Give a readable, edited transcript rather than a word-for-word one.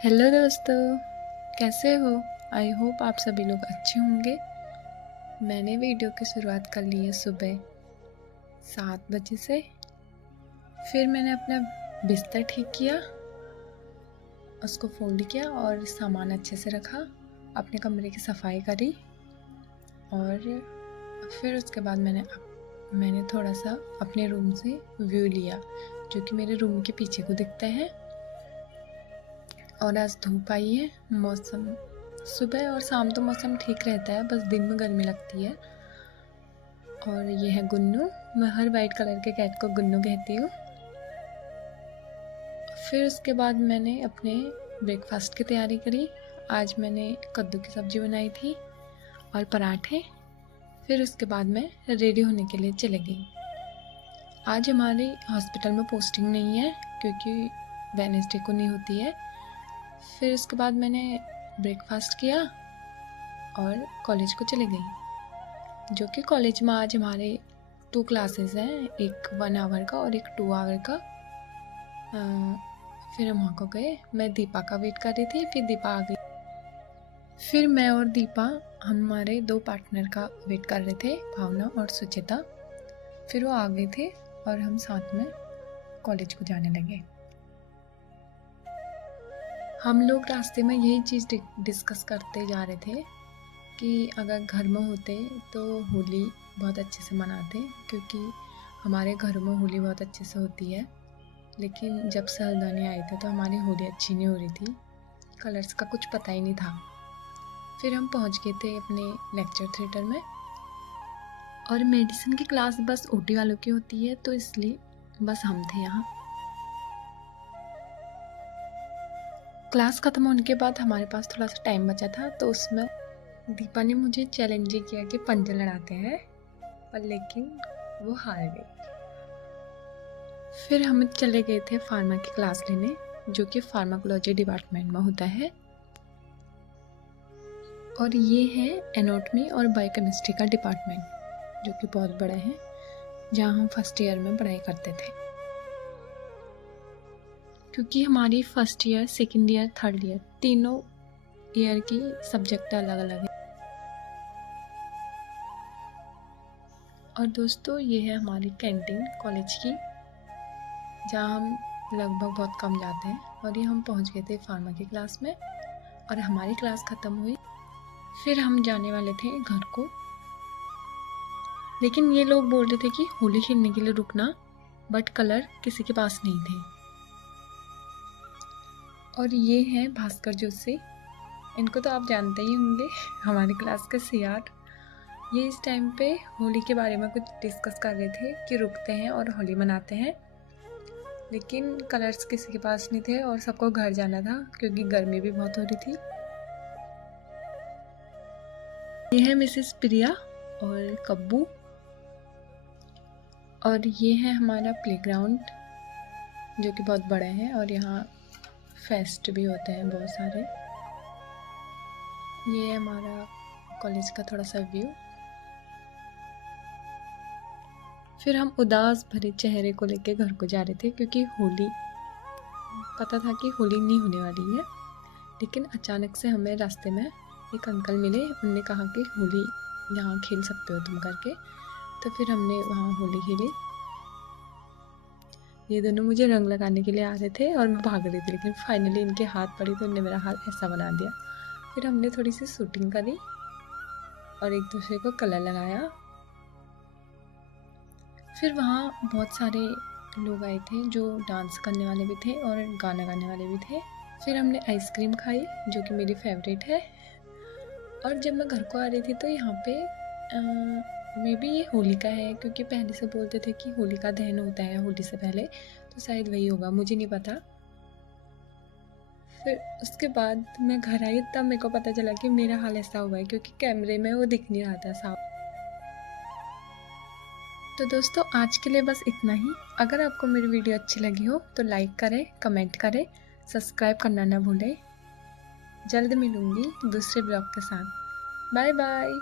Hello दोस्तों, कैसे हो? आई होप आप सभी लोग अच्छे होंगे। मैंने वीडियो की शुरुआत कर ली है सुबह 7 बजे से। फिर मैंने अपना बिस्तर ठीक किया, उसको फोल्ड किया और सामान अच्छे से रखा, अपने कमरे की सफाई करी और फिर उसके बाद मैंने थोड़ा सा अपने रूम से व्यू लिया, जो कि मेरे रूम के पीछे को दिखता है। और आज धूप आई है, मौसम सुबह और शाम तो मौसम ठीक रहता है, बस दिन में गर्मी लगती है। और ये है गुन्नू। मैं हर वाइट कलर के कैट को गुन्नू कहती हूँ। फिर उसके बाद मैंने अपने ब्रेकफास्ट की तैयारी करी। आज मैंने कद्दू की सब्ज़ी बनाई थी और पराठे। फिर उसके बाद मैं रेडी होने के लिए चले गई। आज हमारे हॉस्पिटल में पोस्टिंग नहीं है क्योंकि वेडनेसडे को नहीं होती है। फिर उसके बाद मैंने ब्रेकफास्ट किया और कॉलेज को चले गई, जो कि कॉलेज में आज हमारे 2 क्लासेस हैं, एक 1 आवर का और एक 2 आवर का। फिर हम वहाँ को गए। मैं दीपा का वेट कर रही थी, फिर दीपा आ गई। फिर मैं और दीपा हमारे 2 पार्टनर का वेट कर रहे थे, भावना और सुचिता। फिर वो आ गए थे और हम साथ में कॉलेज को जाने लगे। हम लोग रास्ते में यही चीज़ डिस्कस करते जा रहे थे कि अगर घर में होते तो होली बहुत अच्छे से मनाते, क्योंकि हमारे घरों में होली बहुत अच्छे से होती है। लेकिन जब से हल्द्वानी आए थे तो हमारी होली अच्छी नहीं हो रही थी, कलर्स का कुछ पता ही नहीं था। फिर हम पहुंच गए थे अपने लेक्चर थिएटर में। और मेडिसिन की क्लास बस ओटी वालों की होती है, तो इसलिए बस हम थे यहाँ। क्लास ख़त्म होने के बाद हमारे पास थोड़ा सा टाइम बचा था, तो उसमें दीपा ने मुझे चैलेंज किया कि पंजे लड़ाते हैं, पर लेकिन वो हार गई। फिर हम चले गए थे फार्मा की क्लास लेने, जो कि फार्माकोलॉजी डिपार्टमेंट में होता है। और ये है एनाटॉमी और बायोकेमिस्ट्री का डिपार्टमेंट, जो कि बहुत बड़ा है, जहाँ हम फर्स्ट ईयर में पढ़ाई करते थे। क्योंकि हमारी first year, second year, third year तीनों ईयर की सब्जेक्ट अलग अलग है। और दोस्तों, ये है हमारी कैंटीन कॉलेज की, जहाँ हम लगभग बहुत कम जाते हैं। और ये हम पहुँच गए थे फार्मा की क्लास में और हमारी क्लास ख़त्म हुई। फिर हम जाने वाले थे घर को, लेकिन ये लोग बोल रहे थे कि होली खेलने के लिए रुकना, बट कलर किसी के पास नहीं थे। और ये हैं भास्कर जोशी, इनको तो आप जानते ही होंगे, हमारी क्लास के सीआर। ये इस टाइम पे होली के बारे में कुछ डिस्कस कर रहे थे कि रुकते हैं और होली मनाते हैं, लेकिन कलर्स किसी के पास नहीं थे और सबको घर जाना था क्योंकि गर्मी भी बहुत हो रही थी। ये है मिसेस प्रिया और कब्बू। और ये है हमारा प्लेग्राउंड, जो कि बहुत बड़ा है और यहाँ फेस्ट भी होते हैं बहुत सारे। ये है हमारा कॉलेज का थोड़ा सा व्यू। फिर हम उदास भरे चेहरे को लेके घर को जा रहे थे, क्योंकि होली, पता था कि होली नहीं होने वाली है। लेकिन अचानक से हमें रास्ते में एक अंकल मिले, उनने कहा कि होली यहाँ खेल सकते हो तुम करके। तो फिर हमने वहाँ होली खेली। ये दोनों मुझे रंग लगाने के लिए आ रहे थे और मैं भाग रही थी, लेकिन फाइनली इनके हाथ पड़ी तो उन्होंने मेरा हाथ ऐसा बना दिया। फिर हमने थोड़ी सी शूटिंग करी और एक दूसरे को कलर लगाया। फिर वहाँ बहुत सारे लोग आए थे जो डांस करने वाले भी थे और गाना गाने वाले भी थे। फिर हमने आइसक्रीम खाई, जो कि मेरी फेवरेट है। और जब मैं घर को आ रही थी तो यहाँ पे मे बी ये होली का है, क्योंकि पहले से बोलते थे कि होली का दहन होता है होली से पहले, तो शायद वही होगा, मुझे नहीं पता। फिर उसके बाद मैं घर आई तब मेरे को पता चला कि मेरा हाल ऐसा हुआ है, क्योंकि कैमरे में वो दिख नहीं रहा था साफ। तो दोस्तों, आज के लिए बस इतना ही। अगर आपको मेरी वीडियो अच्छी लगी हो तो लाइक करें, कमेंट करें, सब्सक्राइब करना ना भूलें। जल्द मिलूंगी दूसरे ब्लॉग के साथ। Bye bye.